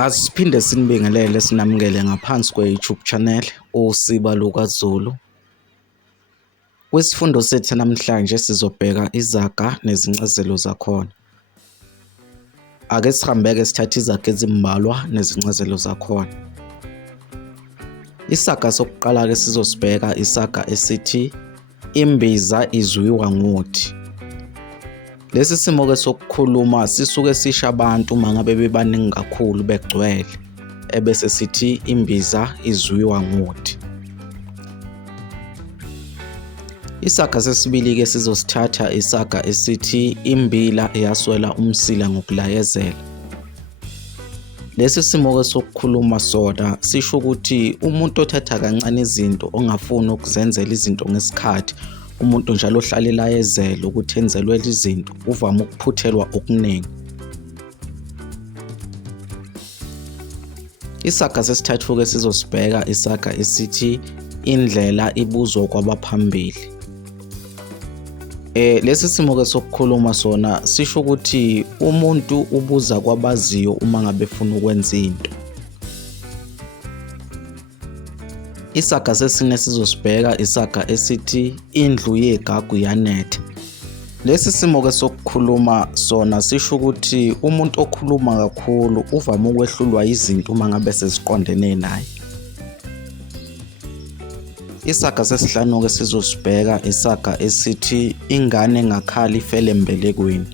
Asiphinde sinibingelele sinamukele ngaphansi kwe-YouTube channel uSiba lukaZulu. Kwisifundo sethu namhlanje sizobheka izaga nezincazelo zakhona. Ake sihambeke sithathe izaga ezimbalwa nezincazelo zakhona. Isaga sokuqala ke sizosibheka isaga esithi imbiza izwiwa nguthi. Lesi simo ke sokukhuluma sisuke sisho abantu mangabe bebaningi kakhulu begcwele ebese sithi imbiza izwiwa nguthi. Isaga sesibili ke sizosithatha isaga esithi imbila iyaswela umsila ngokulayezela. Lesi simo ke sokukhuluma sona sisho ukuthi umuntu othatha kancane izinto ongafuni ukuzenzela izinto ngesikhathi, umuntu njalo ohlalela ayezela ukuthi enzelwe izinto uvama ukuphuthelwa okuningi. Isaga sesithathu ke sizosibheka isaga esithi indlela ibuzwa kwabaphambili. Lesi simo ke sokukhuluma sona sisho ukuthi umuntu ubuza kwabaziyo uma ngabe efuna ukwenza into. Isaga sesine sizosibheka isaga esithi indlu yegagu yanetha. Lesi simo ke sokukhuluma sona sisho ukuthi umuntu okhuluma kakhulu uvama ukwehlulwa izinto uma ngabe seziqondene naye. Isaga sesihlanu ke sizosibheka isaga esithi ingane engakhala ifele embelekweni.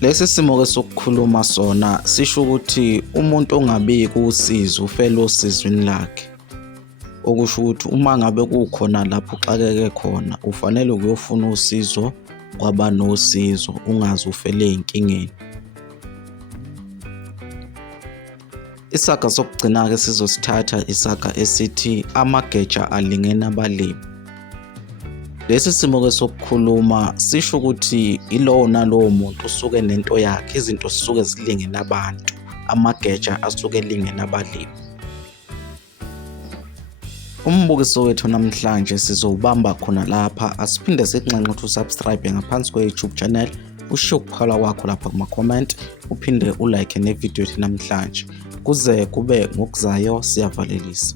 Lesi simo ke sokukhuluma sona sisho ukuthi umuntu ongabiki usizo ufela osizweni lakhe. Okusho ukuthi uma ngabe kukhona lapho uxakeke khona ufanele ukuyofuna usizo kwabanosizo ungaze ufele ezinkingeni. Isaga sokugcina ke sizosithatha isaga esithi amageja alingene abalimi. Lesi simo ke sokukhuluma sisho ukuthi ilowo nalowo muntu usuke nento yakhe, izinto zisuke zilingene abantu, amageja asuke elingene abalimi. Umbukiso wethu namhlanje sizowubamba khona lapha. Asiphinde sikunxenxe ukuthi usubscribe ngaphansi kwe-YouTube channel, ushiye ukuphala kwakho lapha kuma-comment, uphinde ulike nevideo yethu namhlanje. Kuze kube ngokuzayo siyavalelisa.